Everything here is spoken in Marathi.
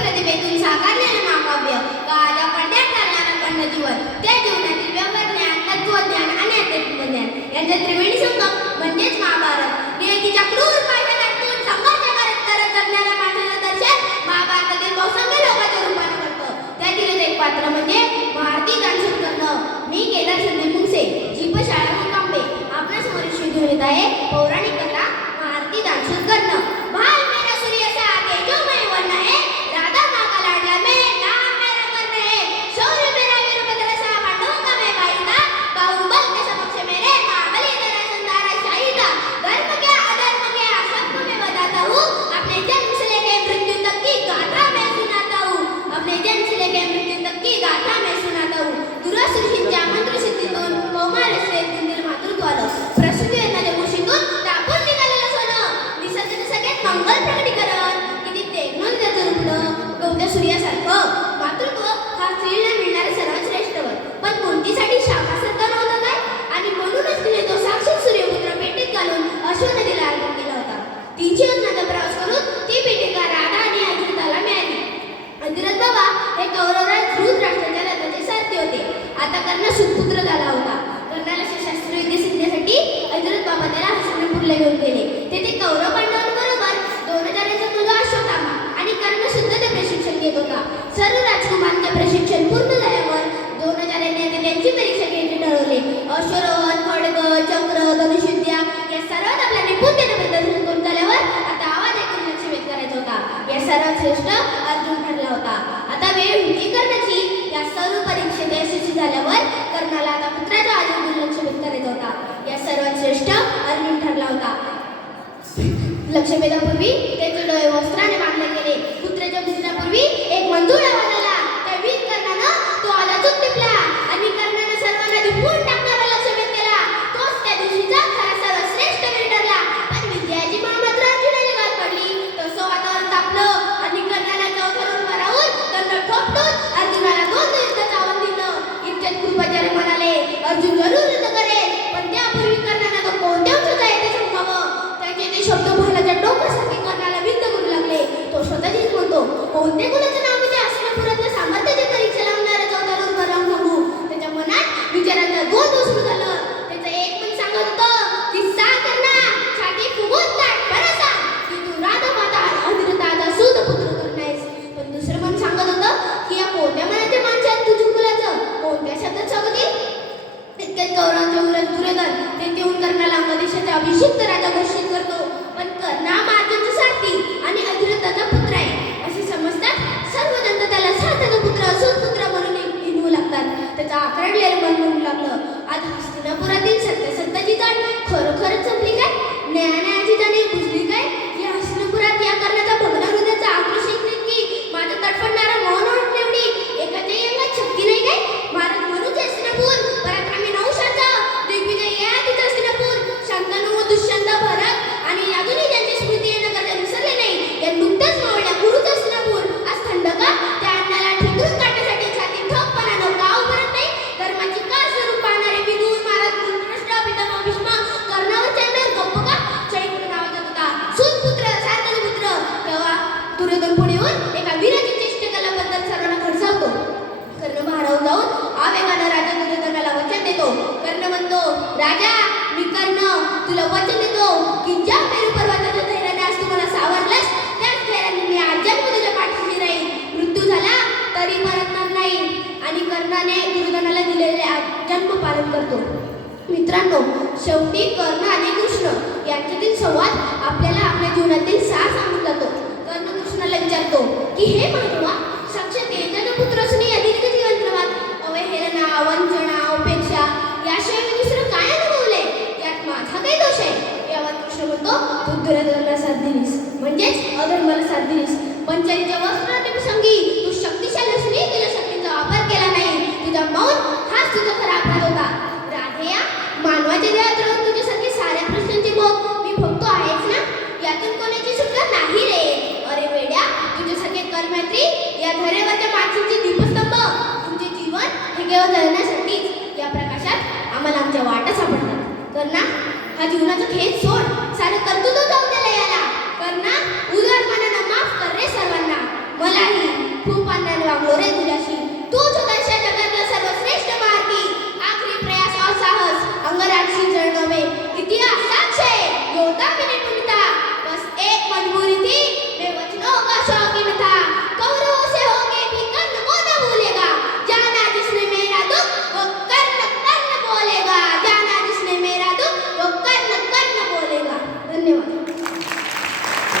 प्रतिभेतून साकारलेलं महाकाव्य. काळाच्या पडद्यात चालणारं खंड जीवन त्या जीवनात सुपुत्र झाला होता. कर्णाला शस्त्रयुद्ध शिकण्यासाठी अंतिरथ बाबा त्याला हस्तिनापूरला घेऊन गेले. तेथे कौरव पांडवांबरोबर दोन मुलगा अश्वत्थामा आणि कर्ण सुद्धा ते प्रशिक्षण घेत होता. सर्व राजकुमारांचे प्रशिक्षण पूर्ण झाल्यावर द्रोणाचार्याने आता त्यांची परीक्षा घ्यायचे ठरवले. अश्वरोहण खडग चक्र धनुष्यविद्या या सर्वात आपल्या निपुणतेने प्रदर्शन करून झाल्यावर आता आवाज ऐकून लक्ष वेध करायचा होता. या सर्वात श्रेष्ठ अर्जुन ठरला होता. आता वेळ होती करण्याची या सर्व परीक्षेत यशस्वी झाल्यावर आता पुत्राच्या आवाज ऐकून लक्ष वेध होता. या सर्वात श्रेष्ठ अर्जुन ठरला होता. लक्षभेदापूर्वी त्याचे डोळे वस्त्राने बांधले गेले. कर्णाला अंगदेशाचा अभिषिक्त राजा घोषित करतो. पण कर्णा तेव्हा पुढे एका वीराची चेष्टा केल्याबद्दल सर्वांना खडसावतो. कर्ण महाराव जाऊन आवेगानं राजा दुर्योधनाला वचन देतो. कर्ण म्हणतो राजा मी कर्ण तुला वचन देतो की ज्या मेरू पर्वताच्या धैर्याने आज तुम्हाला सावरलंस त्याच धैर्याने मी आजन्म तुझ्या पाठीशी राहील मृत्यू झाला तरी मरणार नाही. आणि कर्णाने दुर्योधनाला दिलेले जन्म पालन करतो. मित्रांनो शेवटी कर्ण आणि कृष्ण यांच्यातील संवाद आपल्याला आपल्या जीवनातील सार सांगतो जातो की हे महात्मा साक्षात तेजाचा पुत्र असून या दीर्घ जीवन अवहेलना वंचना उपेक्षा याशिवाय मी दुसरं काय अनुभवले यात माझा काही दोष आहे? यावर कृष्ण म्हणतो तू दुर्योधनाला साथ दिलीस म्हणजेच अधर्माला साथ दिलीस पंचायतीच्या वस्त्राने संगी तू शक्तिशाली असूनही तुझ्या शक्तीचा वापर केला नाही. तुझा मौन हाच तुझा खरा अपराध होता. तुमचे दीपस्तंभ तुमचे जीवन हे केवळ जळण्यासाठीच या प्रकाशात आम्हाला आमच्या वाटा सापडतात. तर ना हा जीवनाचा खेळ सोड. सारं त्याला याला